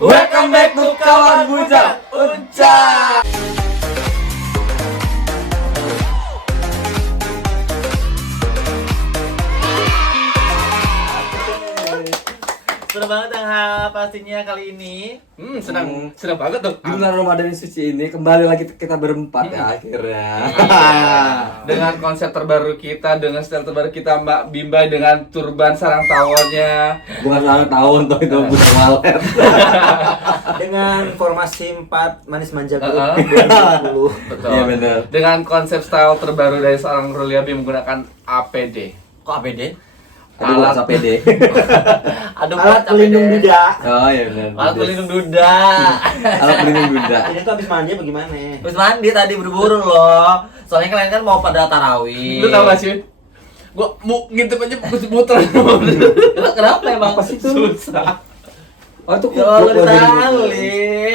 Welcome back to Kawan Bujang Unca. Senang banget yang pastinya kali ini. Senang banget tuh. Di bulan Ramadan yang suci ini kembali lagi kita berempat ya akhirnya. Dengan konsep terbaru kita, dengan style terbaru kita, Mbak Bimba dengan turban sarang tawonnya. Bukan sarang tawon toh itu bukan walet. Dengan formasi 4 manis manja grup 2020. Betul. Iya benar. Dengan konsep style terbaru dari seorang Ruliabi menggunakan APD. Kok APD? Tapi bukan APD. Alat pelindung duda. Oh iya benar. Alat pelindung duda. Alat pelindung duda. Ini tuh habis mandi bagaimana? Habis mandi tadi buru-buru loh. Soalnya kalian kan mau pada tarawih. Lu tau gak sih? Gua mau ngintip aja muter. Kenapa emang? Apa sih itu? Susah. Oh itu Ya Allah ditali.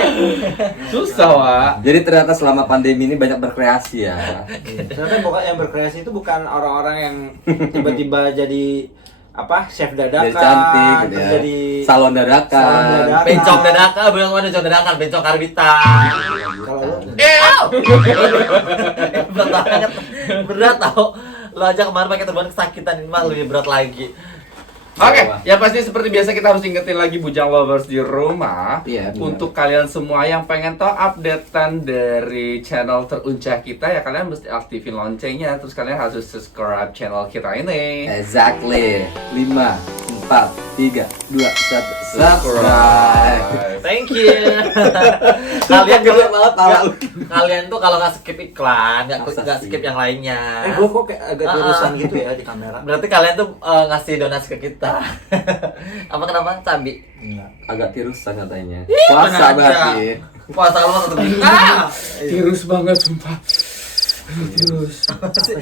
Susah, Wak. Jadi ternyata selama pandemi ini banyak berkreasi ya. Ternyata bukan yang berkreasi itu bukan orang-orang yang tiba-tiba jadi apa chef dadakan, Jadi cantik gitu terus ya. jadi Salon dadakan. Bencong dadakan, bukan bencong dadakan, bencong karbitan. kalau lu Berat banget. Berat tau. Lo aja kemarin pakai turban kesakitan, ini mah lebih berat lagi. Oke, ya pasti seperti biasa kita harus ingetin lagi Bujang Lovers di rumah. Iya, benar. Untuk kalian semua yang pengen tahu updatean dari channel terunca kita, ya kalian mesti aktifin loncengnya. Terus kalian harus subscribe channel kita ini. Exactly. 5, 4, 3, 2, 1. Subscribe. Thank you. Kalian Gak banget tawa. kalian tuh kalau nggak skip iklan, nggak Masa sih? skip yang lainnya. gue kok kayak agak tirusan gitu ya di kamera. Berarti kalian tuh ngasih donasi ke kita. Apa kenapa? Cabi. Agak tirusan katanya. benar Puasa aja. berarti. Puasa lu satu minggu. Tirus banget sumpah. Tirus.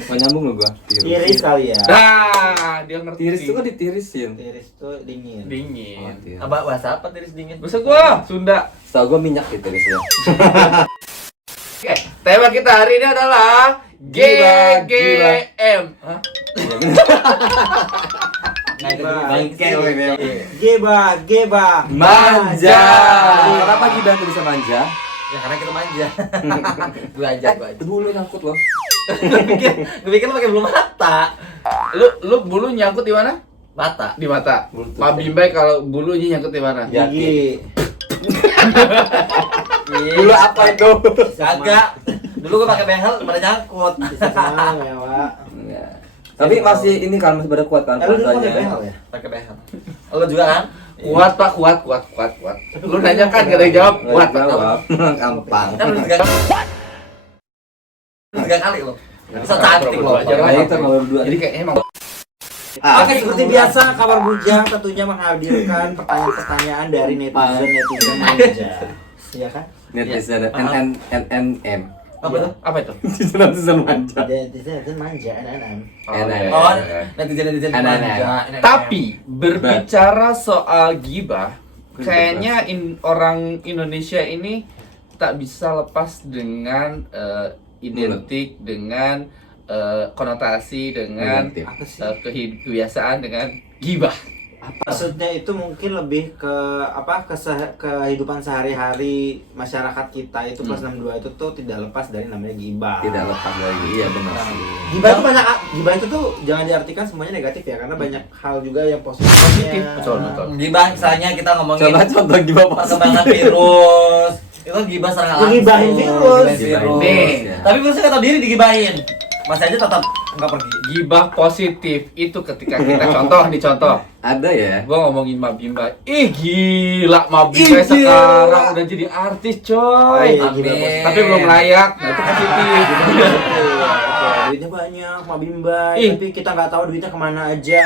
Mau nyambung lo gua? Tiris kali ya. Nah, dia ngerti. Tiris itu kan ditirisin. Tiris itu dingin. Dingin. Oh, tiris. Apa bahasa apa tiris dingin? Bisa gua Sunda. Setahu gua minyak ditiris ya. Oke, tema kita hari ini adalah GGM. Hah? Bangke lo ini. Geba. Manja. Kenapa kita tuh bisa manja? Ya karena kita manja. Gua aja. Bulu nyangkut loh. Gue pikir lu pakai bulu mata. Lu bulu nyangkut di mana? Mata. Di mata. Bulu tuh. Pak Bimbai kalau bulunya nyangkut di mana? Ya. Gigi. Bulu apa itu? Kagak. Dulu gue pakai behel pada nyangkut. Bisa senang ya, Wak. Enggak. Tapi masih ini kan masih pada kuat kan Lu dulu pakai puasanya. behel ya? Pakai behel. Lo juga kan? Kuat Pak, kuat. Lu nanya kan gak ada yang jawab. Kuat Pak. Jawab. Gampang. Kan udah 3 kali lo. Bisa cantik lo. Kayak itu kalau berdua. Jadi kayaknya emang Oke, seperti biasa kabar bujang tentunya menghadirkan pertanyaan-pertanyaan dari netizen manja. Iya kan? netizen NNM. Apa tuh? apa itu? Netizen manja. Netizen manja, NNM. Oh, netizen manja. Tapi berbicara soal gibah, kayaknya orang Indonesia ini tak bisa lepas dengan identik dengan konotasi dengan Negatif. Apa sih? kebiasaan dengan gibah. Maksudnya itu mungkin lebih ke apa kehidupan sehari-hari masyarakat kita itu plus 62 itu tuh tidak lepas dari namanya gibah. Tidak lepas lagi. Iya benar sih. Gibah itu banyak, gibah itu tuh jangan diartikan semuanya negatif ya, karena banyak hal juga yang positifnya. Betul. Gibah misalnya kita ngomongin Coba contoh gimana Pak? perkembangan virus. Itu gibah secara nggak langsung. Ngegibahin virus. Ngegibahin virus. Nih. Tapi virusnya nggak tahu diri digibahin. Masih aja tetap nggak pergi. Gibah positif itu ketika kita contoh. Ada ya. Gua ngomongin Mbak Bimba. Ih gila Mbak Bimba Ih, gila. sekarang udah jadi artis coy. Iya, gibah Amin. positif. Tapi belum layak. Nah, itu positif. Duitnya banyak, Mak Bimbai, Ih. tapi kita nggak tahu duitnya kemana aja.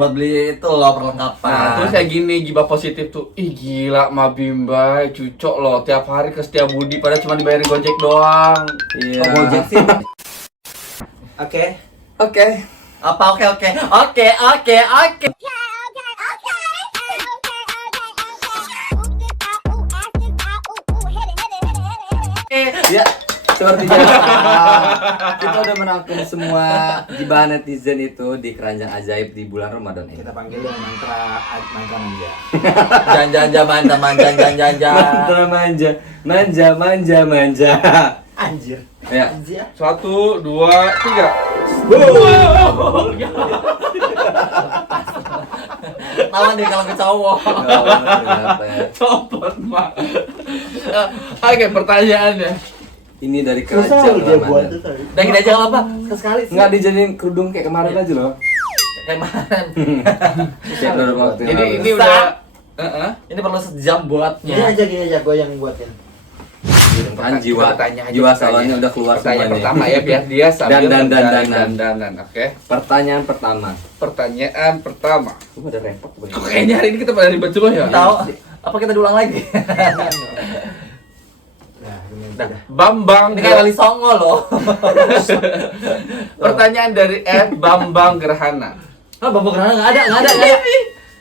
Buat beli itu loh perlengkapan. Nah, terus kayak gini gibah positif tuh. Ih gila Mbak Bimba, cucok loh tiap hari ke Setiabudi padahal cuma dibayarin Gojek doang. Iya. Oh, Gojek sih. Oke. Oke. Apa oke. Ya. Sepertinya kita udah merangkum semua gibahan netizen itu di keranjang ajaib di bulan Ramadan ini. Kita panggil dengan mantra manja. Jangan manja. Mantra manja, manja, manja. Anjir. Ya. Anjir. 1, 2, 3. Tahu deh kalau ke cowok. Ternyata ya. Copot, Mak. Oke, pertanyaannya. Ini dari Susah kerajaan dia buat Ramadan. itu tadi. Udah gini aja nggak apa-apa. Sekali sih. Nggak dijadiin kerudung kayak kemarin aja loh. Kayak kemarin. Kayak beberapa waktu yang Ini lalu. udah Heeh. Ini perlu sejam buatnya. Gini aja gue yang buatin. Kan jiwa Pertanyaan aja, jiwa pertanyaan. salonnya udah keluar Pertanyaan semuanya. pertama ya, biar dia sambil Dan. dandanan, oke. Pertanyaan pertama. Pertanyaan pertama. Udah repot Kok kayaknya hari ini kita pada ribet semua ya? Tahu? Apa kita diulang lagi? Nah, ini Nah. udah. Bambang. Ini kayak Wali Songo loh. Pertanyaan dari Bambang Gerhana. Ah, Babang Gerhana nggak ada.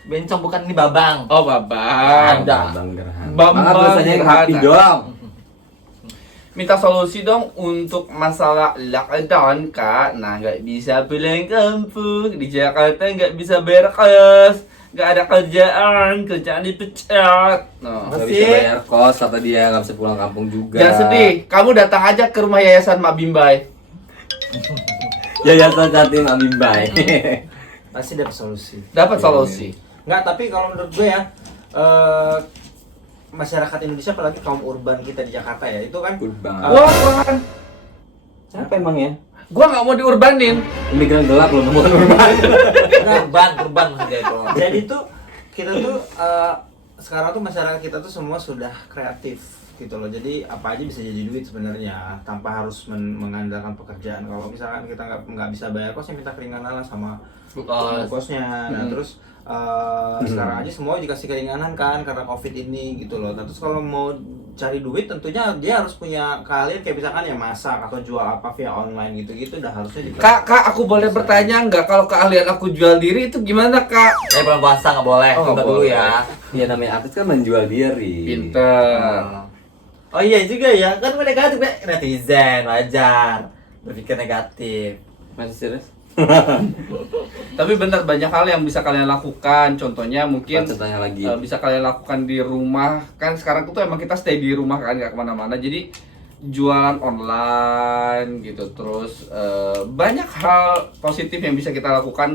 Bencong bukan ini Babang. Oh, Babang. Ada. Bang Gerhana. Bambang Maaf tulisannya yang rapi Gerhana. dong. Minta solusi dong untuk masalah lockdown, Kak. Nah, nggak bisa pulang kampung. Di Jakarta nggak bisa beres. Nggak ada kerjaan dipecat. Nah. Nggak Masih. bisa bayar kos, kata dia nggak bisa pulang kampung juga. Jangan sedih, kamu datang aja ke rumah Yayasan Mak Bimbai. Yayasan Jatim Amimbai. Pasti dapat solusi. Dapat solusi. Nggak, tapi kalau menurut gue ya, masyarakat Indonesia apalagi kaum urban kita di Jakarta ya, itu kan Urban. Wah, kurang. Siapa emang ya? Gua nggak mau diurbanin. Imigran gelap loh, bukan urban. Kurban maksudnya itu. jadi tuh kita tuh sekarang tuh masyarakat kita tuh semua sudah kreatif gitu loh. Jadi apa aja bisa jadi duit sebenarnya tanpa harus mengandalkan pekerjaan. Kalau misalkan kita nggak bisa bayar kos, ya minta keringanan lah sama kosnya. Nah terus sekarang aja semua dikasih keringanan kan karena covid ini gitu loh. Nah, terus kalau mau cari duit tentunya dia harus punya keahlian kayak misalkan ya masak atau jual apa via online gitu-gitu udah harusnya Kak, aku boleh bertanya nggak kalau keahlian aku jual diri itu gimana, Kak? Saya belum puasa nggak boleh. Oh, Coba nggak dulu boleh. ya. Ya namanya artis kan menjual diri. Pinter. Oh iya juga ya, kan gue negatif ya. Netizen, wajar. Berpikir negatif. Masih serius? Tapi benar banyak hal yang bisa kalian lakukan. Contohnya mungkin Contohnya lagi. bisa kalian lakukan di rumah. Kan sekarang tuh emang kita stay di rumah kan, nggak kemana-mana. Jadi jualan online gitu. Terus banyak hal positif yang bisa kita lakukan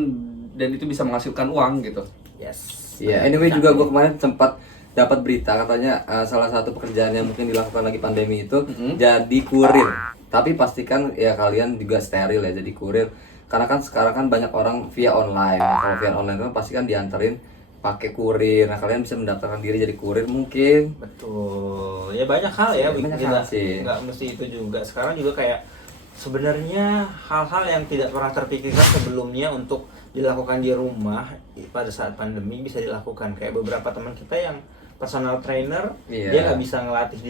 dan itu bisa menghasilkan uang gitu. yes. Iya, anyway juga gue kemarin sempat dapat berita katanya salah satu pekerjaan yang mungkin dilakukan lagi pandemi itu jadi kurir. Tapi pastikan ya kalian juga steril ya jadi kurir. Karena kan sekarang kan banyak orang via online. Kalau via online kan pasti kan dianterin pakai kurir. Nah, kalian bisa mendaftarkan diri jadi kurir mungkin. Betul. Ya banyak hal ya, Banyak tidak hal sih. nggak mesti itu juga. Sekarang juga kayak sebenarnya hal-hal yang tidak pernah terpikirkan sebelumnya untuk dilakukan di rumah pada saat pandemi bisa dilakukan. Kayak beberapa teman kita yang personal trainer, Iya. dia nggak bisa ngelatih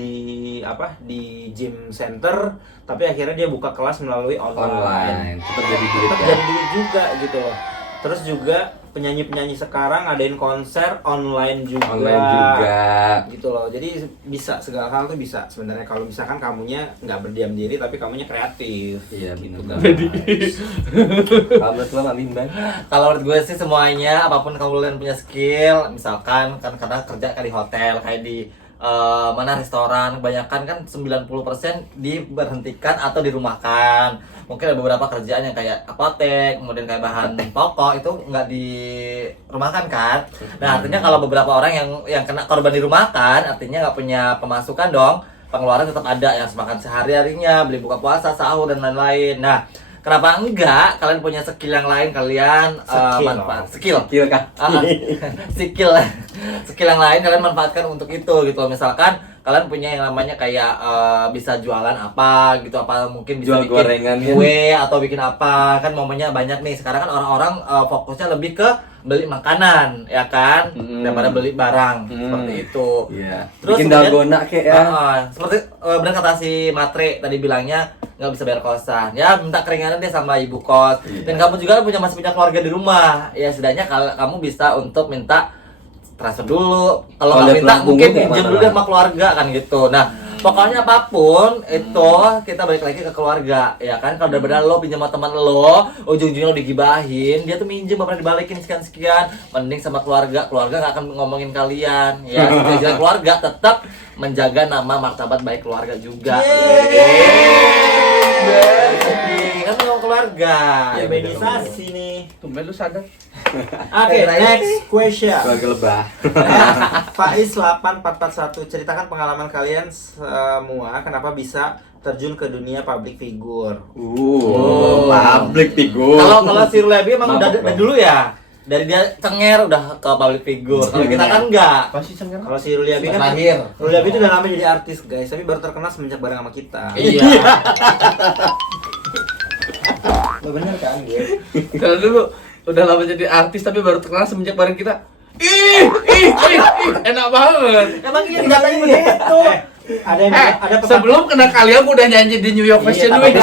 di gym center, tapi akhirnya dia buka kelas melalui online. Tetap jadi duit Tetap ya. jadi duit juga gitu loh. Terus juga penyanyi-penyanyi sekarang ngadain konser online juga. Online juga. Gitu loh. Jadi bisa segala hal tuh bisa sebenarnya kalau misalkan kamunya nggak berdiam diri tapi kamunya kreatif. Iya, gitu benar. guys. Kalau menurut lo Mbak Bimban? Kalau menurut gue sih semuanya, apapun kalian punya skill, misalkan kan karena kerja kayak di hotel, kayak di mana restoran, kebanyakan kan 90% diberhentikan atau dirumahkan. Mungkin ada beberapa kerjaan yang kayak apotek, kemudian kayak bahan pokok itu nggak dirumahkan kan. Nah artinya kalau beberapa orang yang kena korban dirumahkan, artinya nggak punya pemasukan dong. Pengeluaran tetap ada yang makan sehari-harinya, beli buka puasa, sahur dan lain-lain. Nah kenapa enggak kalian punya skill yang lain, kalian manfaat skill Skill kah? skill yang lain kalian manfaatkan untuk itu gitu. Misalkan kalian punya yang namanya kayak bisa jualan apa gitu, apa mungkin bisa Jual bikin gorengan ya. kue atau bikin apa, kan momennya banyak nih sekarang kan orang-orang fokusnya lebih ke beli makanan ya kan daripada beli barang seperti itu. Iya. Terus Bikin kemudian- dalgona kayak ya. seperti benar kata si Matre tadi bilangnya nggak bisa bayar kosan, ya minta keringanan deh sama ibu kos. Dan kamu juga masih punya keluarga di rumah, ya setidaknya kalau kamu bisa untuk minta transfer dulu. Kalau Kalau nggak dia minta pulang mungkin pungut pinjam gimana dulu deh lah? sama keluarga kan gitu. Nah Pokoknya apapun itu kita balik lagi ke keluarga, ya kan? Kalau daripada lo pinjam sama teman lo, ujung-ujungnya lo digibahin, dia tuh minjem apa dibalikin sekian-sekian, mending sama keluarga nggak akan ngomongin kalian, ya. Sejajar keluarga tetap menjaga nama martabat baik keluarga juga. Kan sama keluarga. Ya benisasi nih. Tumben lu sadar. Oke, next question. Keluarga lebah. Faiz 8441, ceritakan pengalaman kalian semua kenapa bisa terjun ke dunia public figure. Public figure. Kalau si Rulebi emang udah Mabuk, dari dulu ya. Dari dia cenger udah ke public figure. Kalau kita kan enggak. Pasti cengar. Kalau si Ruliabi kan Terakhir. Ruliabi itu udah lama jadi artis guys, tapi baru terkenal semenjak bareng sama kita. Iya. Lo bener kan gue? Kalau dulu udah lama jadi artis tapi baru terkenal semenjak bareng kita. Ih, enak banget. Emang iya dikatain begitu. Ada yang ada Sebelum kenal kalian gua udah nyanyi di New York Fashion Week.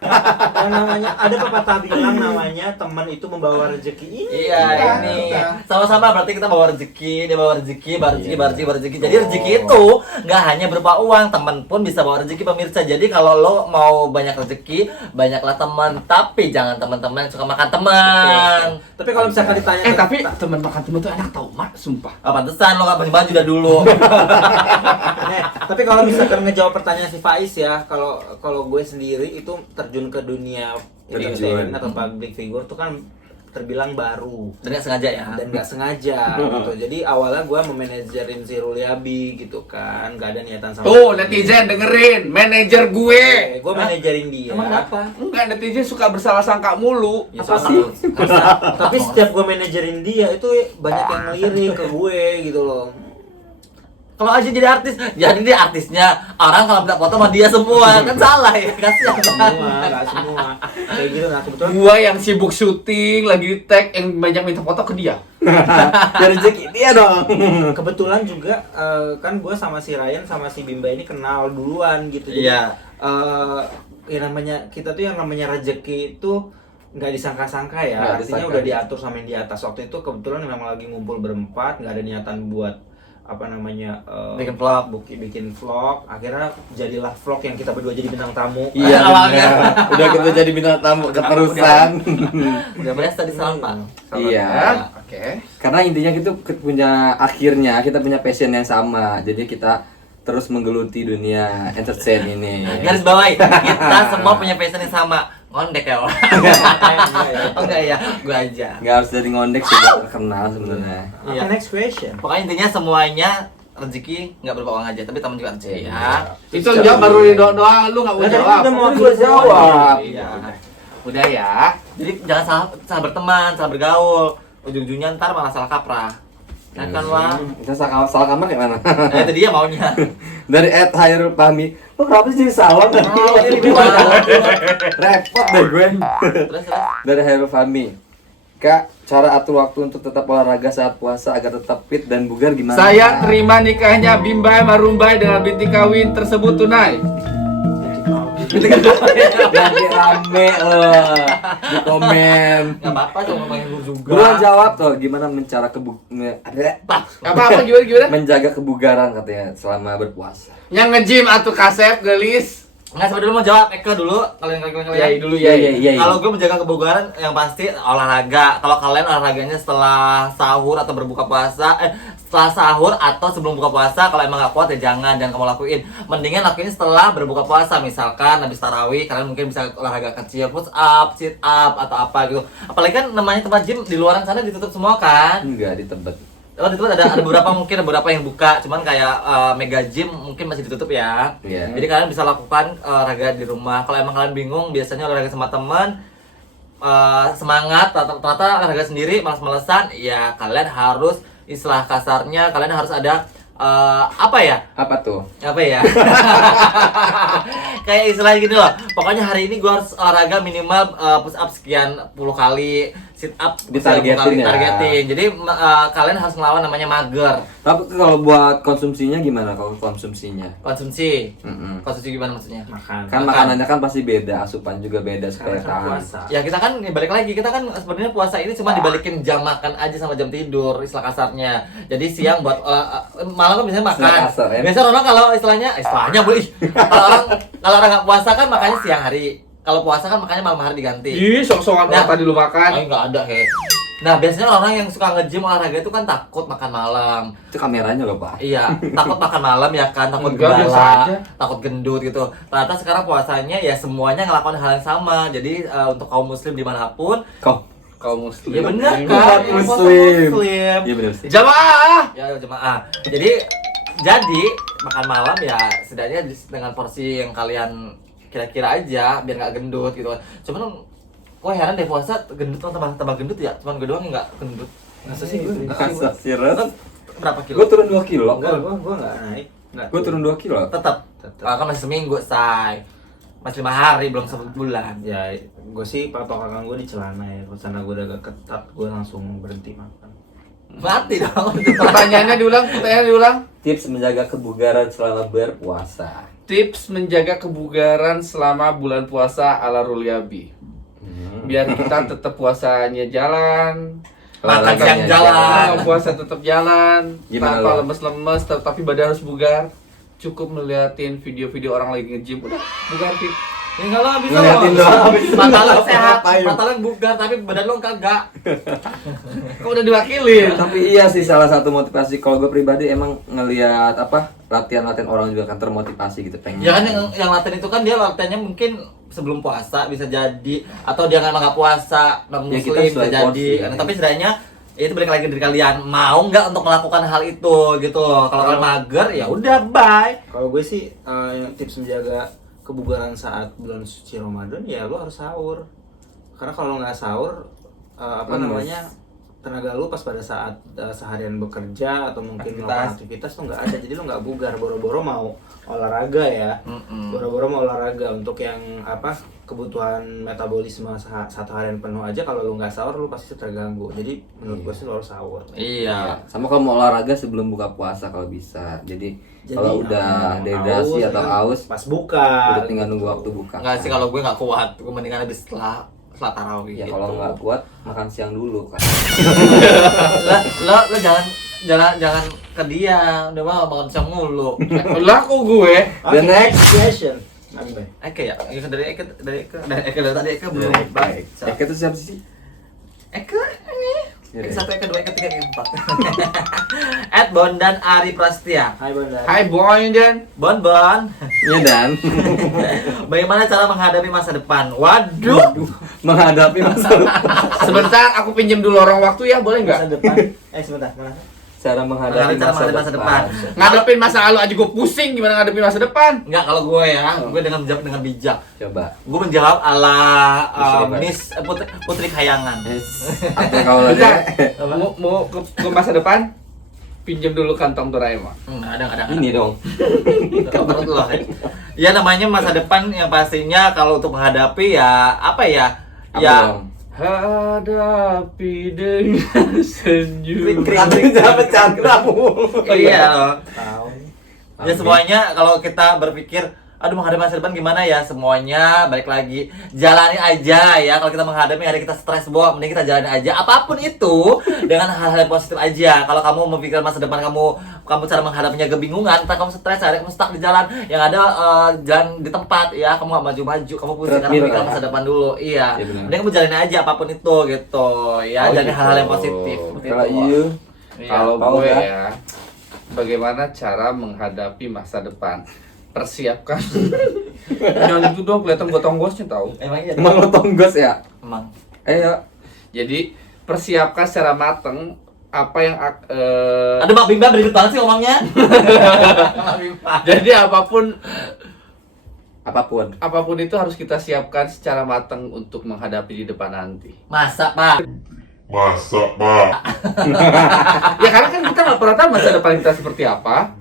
yang namanya ada pepatah bilang namanya teman itu membawa rezeki. Iya ini sama-sama berarti kita bawa rezeki, dia bawa rezeki, rezeki. Jadi rezeki itu nggak hanya berupa uang, teman pun bisa bawa rezeki pemirsa. Jadi kalau lo mau banyak rezeki, banyaklah teman, tapi jangan teman-teman yang suka makan teman. Tapi kalau misalkan ditanya Tapi teman makan teman tuh enak tau mak, sumpah. Pantesan lo nggak punya baju dah dulu. tapi kalau misalkan ngejawab pertanyaan si Faiz ya, kalau gue sendiri itu terjun ke dunia entertainment atau public figure tuh kan terbilang baru Dan nggak sengaja ya. dan nggak sengaja gitu. Jadi awalnya gue memanajerin si Ruliabi gitu kan, nggak ada niatan sama. Tuh netizen dengerin, manajer gue. Gue manajerin dia. Emang kenapa? Enggak, netizen suka bersalah sangka mulu. Ya, Apa sih? Tapi setiap gue manajerin dia itu banyak yang ngelirik ke gue gitu loh. Kalau aja jadi artis, jadi dia artisnya. Orang kalau minta foto sama dia semua, kan salah ya. Kasihan Nggak semua. Kayak gitu. Nah kebetulan Gua yang sibuk syuting, lagi tag yang banyak minta foto ke dia. Dari rezeki dia dong. kebetulan juga kan gue sama si Ryan sama si Bimba ini kenal duluan gitu. Jadi, Iya. yang namanya kita tuh yang namanya rezeki itu nggak disangka-sangka ya. Nggak Artinya disangka. udah diatur sama yang di atas. Waktu itu kebetulan memang lagi ngumpul berempat, nggak ada niatan buat apa namanya Bikin vlog. bikin vlog. Akhirnya jadilah vlog yang kita berdua jadi bintang tamu. Iya, Awalnya. bener. Udah kita jadi bintang tamu keterusan. Udah berasa di sampah. Iya. Oke. Karena intinya kita punya kita punya passion yang sama. Jadi kita terus menggeluti dunia entertain ini. Garis bawahi, kita semua punya passion yang sama. Ngondek ya orang. Oh enggak ya, gue aja. Nggak harus dari ngondek sih buat terkenal sebenarnya. Iya. Oke, next question. Pokoknya intinya semuanya rezeki nggak berupa uang aja, tapi teman juga rezeki ya. Itu jawab baru doa, lu nggak mau Nah, tadi jawab. udah mau Lu gue jawab. Iya. Udah ya. Jadi jangan salah berteman, salah bergaul. Ujung-ujungnya ntar malah salah kaprah. Ya kan wah. Kita salah kamar kayak mana? Nah, itu dia maunya. Dari Hairul Fahmi. Lo kenapa sih jadi salah? Repot deh gue. Terus Dari Hairul Fahmi. Kak, cara atur waktu untuk tetap olahraga saat puasa agar tetap fit dan bugar gimana? Saya terima nikahnya Bimbai Marumbai dengan binti kawin tersebut tunai. Lagi rame loh di komen. nggak apa-apa cuma ngomongin lu juga. Buruan jawab tuh gimana Apa gimana? menjaga kebugaran katanya selama berpuasa. Yang nge-gym atau kasep gelis. Nggak, sebenarnya dulu mau jawab Eka dulu. Kalian Dulu Iya. Kalau gue menjaga kebugaran yang pasti olahraga. Kalau kalian olahraganya setelah sahur atau berbuka puasa, setelah sahur atau sebelum buka puasa, kalau emang gak kuat ya jangan kamu lakuin. Mendingan lakuin setelah berbuka puasa. Misalkan habis tarawih, kalian mungkin bisa olahraga kecil, push up, sit up atau apa gitu. Apalagi kan namanya tempat gym di luaran sana ditutup semua kan. Enggak di Tebet. Oh, di tempat ada beberapa yang buka, cuman kayak Mega Gym mungkin masih ditutup ya. Iya. Jadi kalian bisa lakukan olahraga di rumah. Kalau emang kalian bingung, biasanya olahraga sama teman, semangat, ternyata olahraga sendiri malas-malesan, ya kalian harus istilah kasarnya kalian harus ada apa ya? Apa tuh? Apa ya? Kayak istilah gini loh. Pokoknya hari ini gue harus olahraga minimal push up sekian puluh kali, sit up Ditargetin bukan ya. ditargetin. Jadi kalian harus melawan namanya mager. Tapi kalau buat konsumsinya gimana kalau konsumsinya? Konsumsi. Mm-mm. Konsumsi gimana maksudnya? Makan. Kan makanannya kan pasti beda, asupan juga beda supaya Sekarang kan tahan. puasa. Ya kita kan balik lagi, kita kan sebenarnya puasa ini cuma dibalikin jam makan aja sama jam tidur, istilah kasarnya. Jadi siang buat malam kan biasanya makan. Istilah kasar, ya? Biasanya orang kalau istilahnya boleh. Kalau orang nggak puasa kan makannya siang hari. Kalau puasa kan makanya malam hari diganti. Ih, sok-sokan Nah. tadi lu makan. Oh, nggak ada kayak. Nah, biasanya orang yang suka nge-gym olahraga itu kan takut makan malam. Itu kameranya loh, Pak. Iya, takut makan malam ya kan, takut Enggak, biasa gebala, aja. takut gendut gitu. Ternyata sekarang puasanya ya semuanya ngelakuin hal yang sama. Jadi untuk kaum muslim dimanapun, Kau. Kaum muslim. ya benar Umat kan, puasa muslim. muslim. Iya benar sih. Jamaah. Ya jemaah. Jadi makan malam ya setidaknya dengan porsi yang kalian kira-kira aja biar nggak gendut gitu. Cuman kok heran deh puasa gendut tambah gendut ya. Cuman gue doang yang nggak gendut. Masa sih gue? Masa serius? Berapa kilo? Gue turun 2 kilo. Enggak, gue enggak naik. Enggak. Gue turun 2 kilo. Tetap. Tetap. Kan masih seminggu, say. Masih 5 hari belum 1 bulan. Ya, gue sih patokan gue di celana ya. Kalau celana gue udah agak ketat, gue langsung berhenti makan. Mati dong. Pertanyaannya diulang. Tips menjaga kebugaran selama berpuasa. Tips menjaga kebugaran selama bulan puasa ala Ruliabi. Biar kita tetap puasanya jalan. Makan Olahraganya siang jalan. Puasa tetap jalan. Gimana Tanpa lo? lemes-lemes, tapi badan harus bugar. Cukup meliatin video-video orang lagi nge-gym. Udah, bugar Pip. Ya enggak lah bisa Ngeliatin loh. doang. Mata lo sehat, Ngapain? mata lo bugar tapi badan lo kagak. Kok udah diwakilin? Tapi iya sih salah satu motivasi kalau gue pribadi emang ngelihat apa latihan-latihan orang juga kan termotivasi gitu pengen. Ya kan yang latihan itu kan dia latihannya mungkin sebelum puasa bisa jadi atau dia emang nggak puasa non Ya, muslim kita bisa sesuai jadi. porsi. Nah, tapi setidaknya itu balik lagi dari kalian mau nggak untuk melakukan hal itu gitu loh. Kalau kalian mager ya udah bye. Kalau gue sih yang tips menjaga kebugaran saat bulan suci Ramadan ya lo harus sahur. Karena kalau lo nggak sahur Lemes. namanya tenaga lu pas pada saat seharian bekerja atau mungkin melakukan aktivitas tuh nggak ada, jadi lu nggak bugar, boro-boro mau olahraga ya, boro-boro mau olahraga untuk yang apa kebutuhan metabolisme satu harian penuh aja, kalau lu nggak sahur lu pasti terganggu. Jadi menurut gue sih lu harus sahur. Iya. Sama kalau mau olahraga sebelum buka puasa kalau bisa. Jadi kalau udah dehidrasi atau aus pas buka udah tinggal nunggu waktu buka. Enggak sih, kalau gue nggak kuat, gue mendingan habis setelah tarawih Ya gitu. kalau nggak kuat makan siang dulu kan. lo jangan ke dia, udah mau makan siang mulu. Laku gue. The next question. Ambil. Eke ya, dari Eke dari tadi Eke belum baik. Eka itu siapa sih? Eke ini. Ya, Eke 1, Eke 2, Eke 3, Eke 4. Bondan Ari Prastia. Hai Bunda. Hai boy dan Bon. Iya dan Bagaimana cara menghadapi masa depan? Waduh. menghadapi masa depan. sebentar aku pinjam dulu orang waktu ya, boleh Masa nggak? depan. Sebentar, mana? Cara menghadapi Menghadapi masa depan. Ngadepin masa lalu aja gue pusing, gimana ngadepin masa depan? Enggak, kalau gue ya, gue dengan menjawab dengan bijak. Coba. Gue menjawab ala Miss Putri Kayangan. Apa kalau Bentar, ada mau ke masa depan? Pinjam dulu kantong Doraemon. Ada. ini dong. Menurut lo, ya namanya masa depan yang pastinya kalau untuk menghadapi ya apa ya? Apa Ya dong? Hadapi dengan senyum. Jangan pecat kamu. iya loh. Tahu. Ya semuanya kalau kita berpikir aduh menghadapi masa depan gimana ya, semuanya balik lagi jalani aja ya. Kalau kita menghadapi ada kita stres bawa, mending kita jalani aja apapun itu dengan hal-hal yang positif aja. Kalau kamu memikir masa depan kamu cara menghadapinya kebingungan, entah kamu stres, ada kamu stuck di jalan, yang ada jalan di tempat ya, kamu gak maju-maju, kamu pusing karena Treadmill, memikir ya? masa depan dulu. Iya. Iya, benar. Mending kamu jalani aja apapun itu gitu ya, Oh, jalani gitu. hal-hal yang positif. Kalau Gitu. you Iya. Kalau Paul, gue ya? ya, bagaimana cara menghadapi masa depan? Persiapkan. Jangan itu dong, kelihatan gotong gosnya tahu. Emang iya. emang lo tonggos ya? Emang. Ayo. Jadi persiapkan secara mateng apa yang Aduh, Mak Bimba beribet banget sih ngomongnya. Mak Bimba. jadi apapun Apapun. itu harus kita siapkan secara matang untuk menghadapi di depan nanti. Masa, Pak? Ya karena kan kita nggak pernah tahu masa depan kita seperti apa.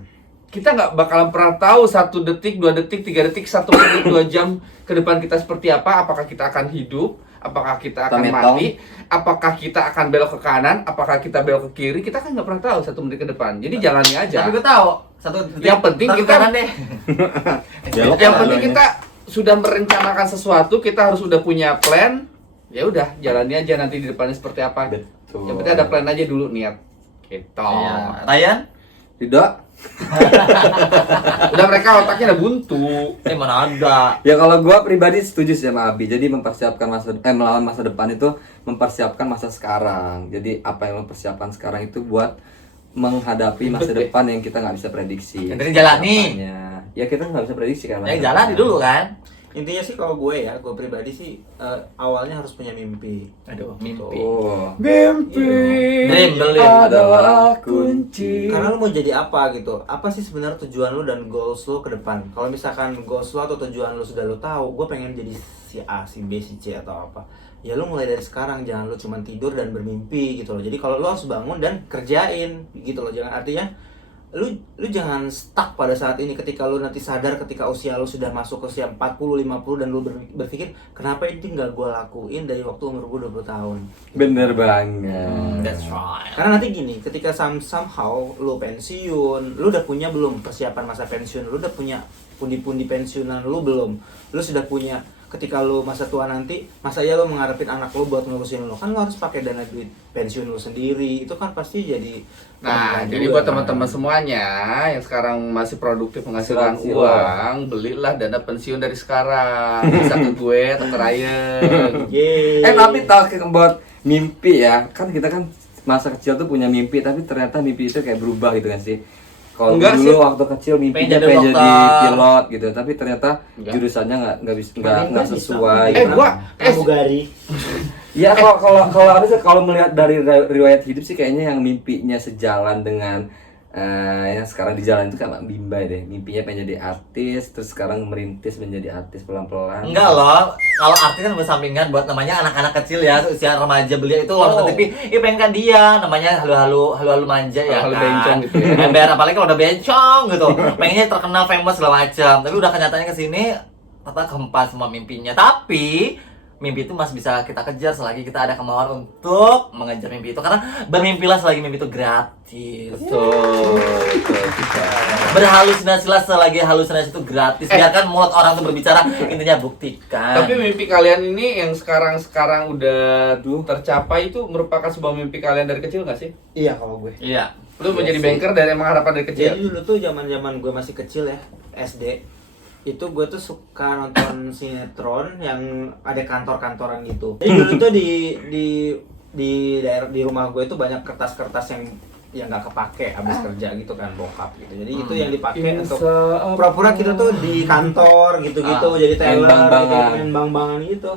Kita nggak bakalan pernah tahu 1 detik, 2 detik, 3 detik, 1 menit, 2 jam ke depan kita seperti apa. Apakah kita akan hidup apakah kita Kita akan metong. mati, apakah kita akan belok ke kanan, apakah kita belok ke kiri, kita kan nggak pernah tahu 1 menit ke depan. Jadi jalani aja. Tapi gue tahu satu detik, Yang penting ntar kita- kanan deh. Belok Yang kan penting dulunya. kita sudah merencanakan sesuatu, kita harus udah punya plan. Ya udah, jalani aja nanti di depannya seperti apa. Betul. Yang penting ada plan aja dulu, niat. Gitu. Iya. Ryan? Ridho? Udah mereka otaknya udah buntu. Mana ada? Ya kalau gua pribadi setuju sih sama Abi. Jadi mempersiapkan melawan masa depan itu mempersiapkan masa sekarang. Jadi apa yang lo persiapkan sekarang itu buat menghadapi masa depan yang kita nggak bisa prediksi. Yang penting jalani. Apanya. Ya kita nggak bisa prediksi kan. Ya jalani dulu kan. Intinya sih kalau gue pribadi sih awalnya harus punya mimpi. Aduh, mimpi. Oh. Mimpi Dream, believe. adalah kunci. Karena lu mau jadi apa gitu? Apa sih sebenarnya tujuan lu dan goals lu ke depan? Kalau misalkan goals lu atau tujuan lu sudah lu tahu, gue pengen jadi si A, si B, si C atau apa. Ya lu mulai dari sekarang, jangan lu cuma tidur dan bermimpi gitu loh. Jadi kalau lu harus bangun dan kerjain gitu loh. Jangan artinya lu jangan stuck pada saat ini ketika lu nanti sadar ketika usia lu sudah masuk ke usia 40, 50 dan lu berpikir kenapa ini nggak gue lakuin dari waktu umur gue 20 tahun. Bener banget. That's right. Karena nanti gini, ketika somehow lu pensiun, lu udah punya belum persiapan masa pensiun, lu udah punya pundi-pundi pensiunan lu belum, lu sudah punya ketika lu masa tua nanti, masa ya lu mengharapin anak lu buat ngurusin lu, kan lu harus pakai dana duit pensiun lu sendiri, itu kan pasti jadi Nah, kebanggaan jadi juga, buat kan. teman-teman semuanya yang sekarang masih produktif menghasilkan Silakan. uang, belilah dana pensiun dari sekarang. Bisa ke gue atau ke Ryan. Yeay. Tapi talking about mimpi ya, kan kita kan masa kecil tuh punya mimpi, tapi ternyata mimpi itu kayak berubah gitu kan sih. Kalau Enggak dulu sih. waktu kecil mimpinya Pengen jadi pengen jadi dokter. pilot gitu, tapi ternyata Enggak. jurusannya nggak bisa Mending nggak bisa sesuai. menjadi gua- pramugari. Ya kalau apa sih, kalau melihat dari riwayat hidup sih kayaknya yang mimpinya sejalan dengan yang sekarang di jalan itu kayak Bimba deh. Mimpinya pengen jadi artis, terus sekarang merintis menjadi artis pelan-pelan. Enggak loh, kalau artis kan bersampingan buat namanya anak-anak kecil ya, usia remaja belia itu Oh. nonton TV, pengen kan dia, namanya halu-halu manja ya Halu-halu kan. bencong gitu ya. Ember, apalagi kalau udah bencong gitu, pengennya terkenal famous segala macam. Tapi udah kenyataannya kesini, ternyata kehempas semua mimpinya. Tapi mimpi itu masih bisa kita kejar selagi kita ada kemauan untuk mengejar mimpi itu. Karena bermimpilah selagi mimpi itu gratis. Betul. Berhalusinasilah selagi halusinasi itu gratis. Biarkan mulut orang itu berbicara, intinya buktikan. Tapi mimpi kalian ini yang sekarang udah tercapai itu merupakan sebuah mimpi kalian dari kecil nggak sih? Iya kalau gue. Iya. Lu mau jadi banker dari emang harapan dari Jadi kecil? dulu tuh zaman gue masih kecil ya, SD. Itu gue tuh suka nonton sinetron yang ada kantor-kantoran gitu. Jadi dulu tuh di daerah di rumah gue itu banyak kertas-kertas yang nggak kepake habis kerja gitu kan, bokap gitu. Jadi itu yang dipakai untuk pura-pura kita tuh di kantor gitu-gitu, jadi main teller gitu, bang-bangan. main bang-bangan gitu.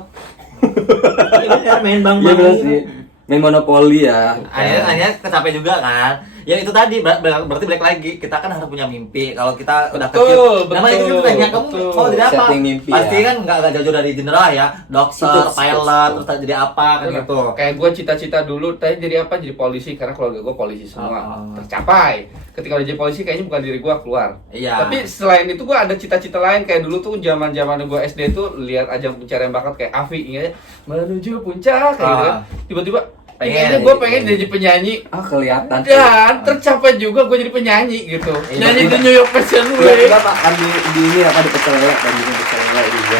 Iya bener, main Iya bang-bangan bener gitu. sih. Main monopoli ya. Akhirnya capek juga kan. Ya itu tadi berarti balik lagi, kita kan harus punya mimpi. Kalau kita udah Betul, kecil, namanya kita tanya kamu betul. mau jadi apa? Setting mimpi Pasti ya. kan nggak jauh dari general ya, dokter, Betul, pilot, betul. terus jadi apa kan gitu. Kayak gue cita-cita dulu, tadi jadi apa? Jadi polisi, karena keluarga gue polisi semua. Tercapai. Ketika udah jadi polisi, kayaknya bukan diri gue keluar. Iya. Tapi selain itu gue ada cita-cita lain. Kayak dulu tuh zaman-zaman gue SD tuh lihat ajang pencarian bakat kayak Avi, ingatnya menuju puncak kayak gitu kan. Tiba-tiba Pengen gue pengen jadi penyanyi. Ah kelihatan. Dan tercapai juga gue jadi penyanyi gitu. Iya, Nyanyi di tiba-tiba- New York Fashion Week. Tiba-tiba Pak kan di ini apa di pecel lele dan di pecel lele juga.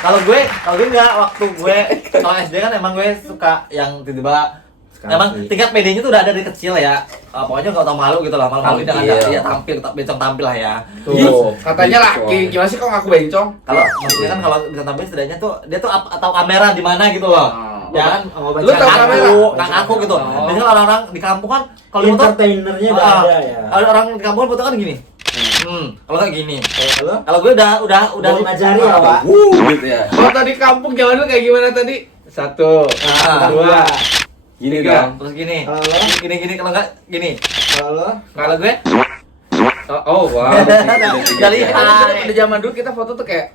Kalau gue nggak, waktu gue kalau SD kan emang gue suka yang tiba-tiba Sekali. emang tingkat PD-nya tuh udah ada dari kecil ya. Pokoknya nggak tau malu gitu lah, malu-malu Tampil. jangan ada ya tampil, bencong tampil lah ya. Tuh, katanya Bencong. laki. Gimana sih kok ngaku bencong? Kalau maksudnya kan kalau bisa tampil setidaknya tuh dia tuh tahu kamera di mana gitu loh. Oh. Ya kan? Oh, Lu tahu Nggak kamera? ngaku, nggak ngaku gitu. Oh. Biasanya orang-orang di kampung kan kalau foto Entertainernya udah Ah, ada ya. Ada orang di kampung foto kan gini. Kalau nggak gini. Kalau Kalau gue udah udah ngajari ya, Pak. Gitu ya. Kalau tadi kampung zaman dulu kayak gimana tadi? 1, Ah, 2. Gini Tiga. dong. Terus gini. Kalau lo? Gini kalau nggak gini. Kalau lo Kalau gue Oh, wow. udah lihat. Pada zaman dulu kita foto tuh kayak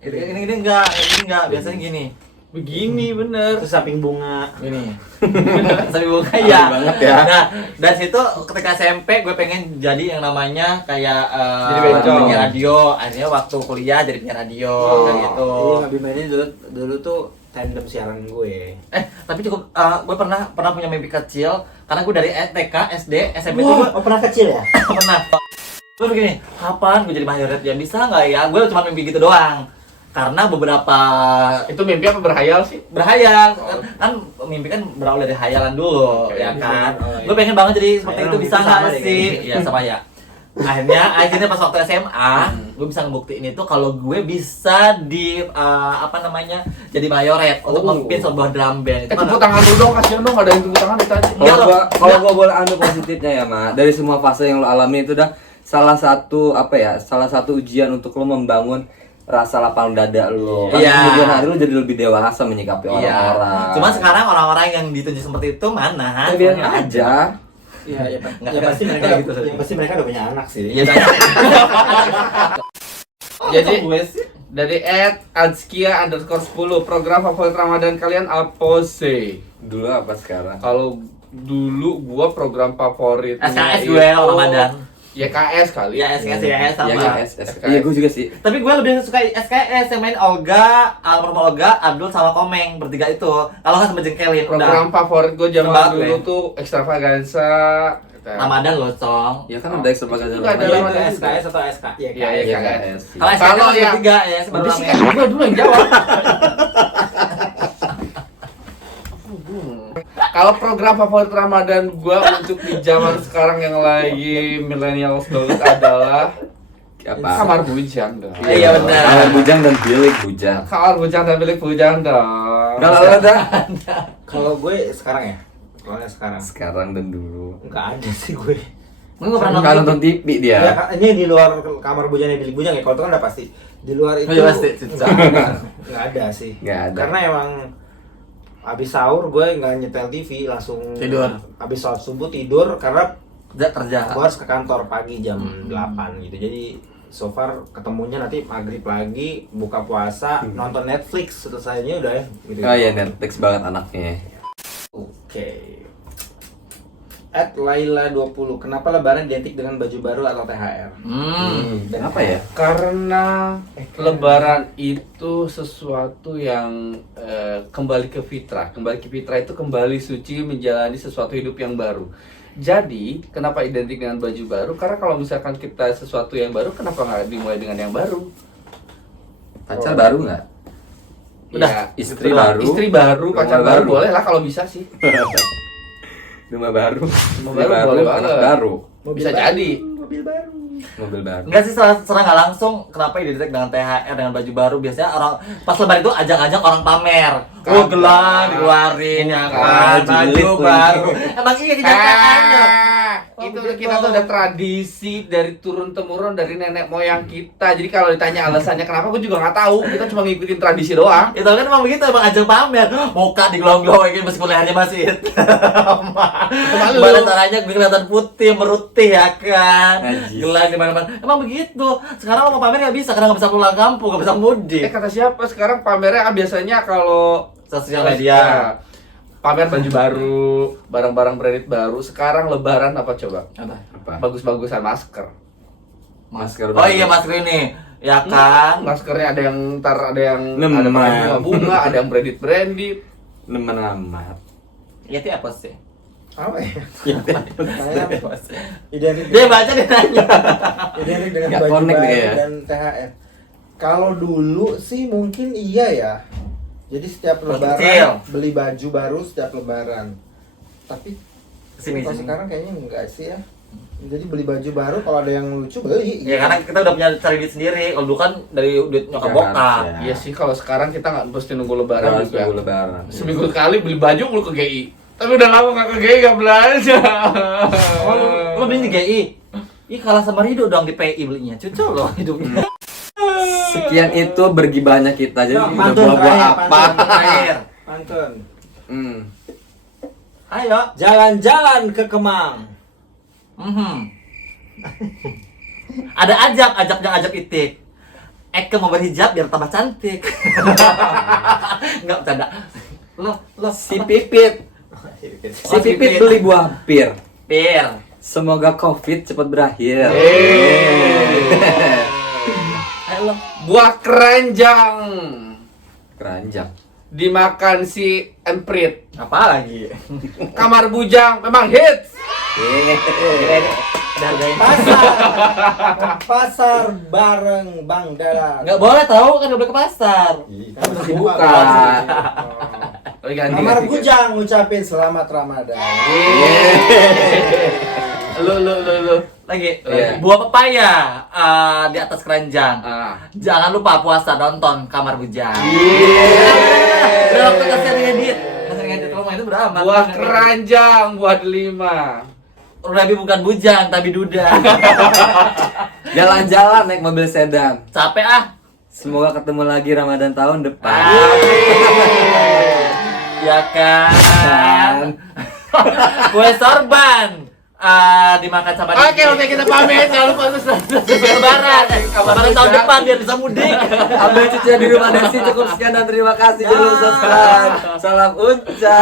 Ini enggak, biasanya gini. Begini bener. Terus samping bunga. Ini sampai bunga ya. banget ya. Nah, dari situ ketika SMP gue pengen jadi yang namanya kayak Jadi bencong. penyiar radio. Akhirnya waktu kuliah jadi penyiar radio kayak gitu. Iya, Ngabima ini dulu tuh tandem siaran gue. Tapi cukup gue pernah punya mimpi kecil karena gue dari TK, SD, SMP tuh gue Pernah kecil ya? pernah. Gue begini, kapan gue jadi mayoret ya? Bisa nggak ya? Gue cuma mimpi gitu doang. Karena beberapa Itu mimpi apa berhayal sih? berhayal kan mimpi kan berawal dari hayalan dulu Oke. ya kan. Oh, iya. Gue pengen banget jadi seperti Hayalan itu, bisa mimpi nggak sama deh sih? kayaknya. Ya sama ya. Akhirnya pas waktu SMA gue bisa ngebuktiin itu kalau gue bisa di apa namanya jadi mayoret untuk memimpin sebuah drum band. Itu Tepuk kan tangan dulu dong, kasihan dong ada yang tepuk tangan dari tadi. Enggak loh. Kalau gua boleh ambil positifnya ya, Ma. Dari semua fase yang lo alami itu udah salah satu ujian untuk lo membangun rasa lapang dada lo. Kan Iya. kemudian hari lo jadi lebih dewasa menyikapi Iya. orang-orang. Cuma sekarang orang-orang yang ditunjuk seperti itu mana? ya, biarin Semuanya aja. Iya, Nggak, ya pasti mereka nggak gitu. yang pasti mereka udah punya anak sih. Iya banyak. Jadi gue sih dari @adskia_10 program favorit Ramadan kalian apa sih? Dulu apa sekarang? Kalau dulu gua program favorit SKS gue Ramadan. Ya KS kali. Ya SKS ya sama. Ya, Iya, gue juga sih. Tapi gue lebih suka SKS yang main Olga, almarhum Olga, Abdul sama Komeng bertiga itu. Kalau nggak sama jengkelin Program favorit gue zaman Banget, dulu gue. tuh Extravaganza. Ramadan loh, Cong. Ya kan ada ekstravaganza Itu ada Iya, Ramadan itu juga. SKS atau SK? Iya, Iya, KS. iya. KS. Kalau SKS Kalau kan yang- bertiga ya, sebenarnya. Udah sih kan gue dulu yang jawab. Kalau program favorit Ramadan gua untuk di zaman sekarang yang lagi millennials banget adalah Apa? Kamar Bujang dong. Iya, benar. Kamar bujang dan bilik bujang. Kamar Bujang dan Bilik Bujang dong. Kalau ada Kalau gue sekarang ya? Kalau yang sekarang sekarang dan dulu. enggak ada sih gue. Gue nggak pernah Nggak nonton. nonton TV dia. Ya, ini di luar kamar bujangnya Bilik Bujang ya. Kalau itu kan udah pasti. Di luar itu Oh, iya, pasti. enggak ada sih. Nggak ada. Karena emang habis sahur gue nggak nyetel TV, langsung Tidur. Habis sholat subuh tidur karena Kerja. gue harus ke kantor pagi jam 8 gitu. Jadi so far ketemunya nanti maghrib lagi, buka puasa, nonton Netflix, selesainya udah ya gitu. Oh iya, Netflix banget anaknya. Oke. @laila20, kenapa lebaran identik dengan baju baru atau THR? Kenapa ya? Karena Lebaran itu sesuatu yang kembali ke fitrah. Kembali ke fitrah itu kembali suci menjalani sesuatu hidup yang baru. Jadi, kenapa identik dengan baju baru? Karena kalau misalkan kita sesuatu yang baru, kenapa nggak dimulai dengan yang baru? Pacar baru nggak? Udah, Ya, Istri Betul. baru. istri baru, Rumah pacar baru boleh lah kalau bisa sih. Rumah baru. Rumah Istri baru boleh anak banget. baru. Bisa jadi. Mobil baru. Mobil baru. Enggak sih, secara nggak langsung kenapa identik dengan THR dengan baju baru. Biasanya orang pas lebaran itu ajang-ajang orang pamer. Oh, gelang dikeluarin ya kan, Baju baju jilid baru. Emang iya kenyataannya. Itu kita tuh udah tradisi dari turun temurun dari nenek moyang kita. Jadi kalau ditanya alasannya kenapa, gue juga nggak tahu. Kita cuma ngikutin tradisi doang. Itu kan emang begitu, emang ajang pamer. Muka digelong-gelongin meskipun lehernya masih hitam. malu. Gimana caranya gue kelihatan putih, merutih ya kan. Najis. Gelang di mana-mana. Emang begitu. Sekarang lo mau pamer nggak bisa karena nggak bisa pulang kampung, nggak bisa mudik. Kata siapa sekarang pamernya biasanya kalau Sosial media. pamer baju baru, barang-barang branded baru. Sekarang lebaran apa coba? Apa? Apa? Bagus-bagusan masker. Masker Oh iya, masker ini. Ya kan? Maskernya ada yang ada yang Nemen. ada pakai bunga, ada yang branded. Nemen amat. Ya itu apa sih? Apa ya? Ya, Apa sih? Identik Dia baca dia nanya. identik dengan Nggak baju connect baru nih ya. dan THR. Kalau dulu sih mungkin iya ya. Jadi setiap Pas lebaran kecil. beli baju baru setiap lebaran. Tapi Sini, kalau sini. sekarang kayaknya enggak sih ya. Jadi beli baju baru kalau ada yang lucu beli. Ya karena kita udah punya cari duit sendiri. Kalau dulu kan dari duit nyokap Ya, bokap. ya. Iya sih, kalau sekarang kita nggak mesti nunggu lebaran Harus juga. nunggu lebaran. Seminggu sekali beli baju lu ke GI. Tapi udah lama nggak ke GI, nggak belanja. Oh, lu beli di GI? Ih kalah sama Rido dong di PI belinya. Cucu loh hidupnya. Sekian itu bergibahnya kita. Jadi Nah, udah pantun buah-buah terakhir, apa? pantun. Terakhir. Pantun. Hmm. Ayo. Jalan-jalan ke Kemang. Mhm. Ada ajak itik. Eke mau berhijab biar tambah cantik. Enggak bercanda. Lo Si Pipit. Si Pipit beli buah pir. pir. Semoga Covid cepat berakhir. Ayo lo. Buah keranjang Keranjang. dimakan si emprit. Apa lagi? Kamar bujang memang hits. Hargain. Pasar bareng Bang Dara. Enggak boleh tahu kan, nggak boleh ke pasar. Masih buka. Oh, ganti, Kamar ganti. Bujang ngucapin selamat Ramadan. Lu. Lagi. Iya. Buah pepaya di atas keranjang. Ah. Jangan lupa puasa nonton Kamar Bujang. Udah waktu kasih ngedit. Kasih ngedit rumah itu beramat. Buah keranjang, buah delima. Tapi bukan bujang, tapi duda. Jalan-jalan naik mobil sedan. Capek ah. Semoga ketemu lagi Ramadan tahun depan. Ya kan. Kue sorban dimakan sama Oke, kita pamit. Jangan lupa Lebaran. Lebaran tahun depan biar bisa mudik. Ambil cucian di rumah Desi. Cukup sekian dan terima kasih. Jangan lupa subscribe. Salam Unca.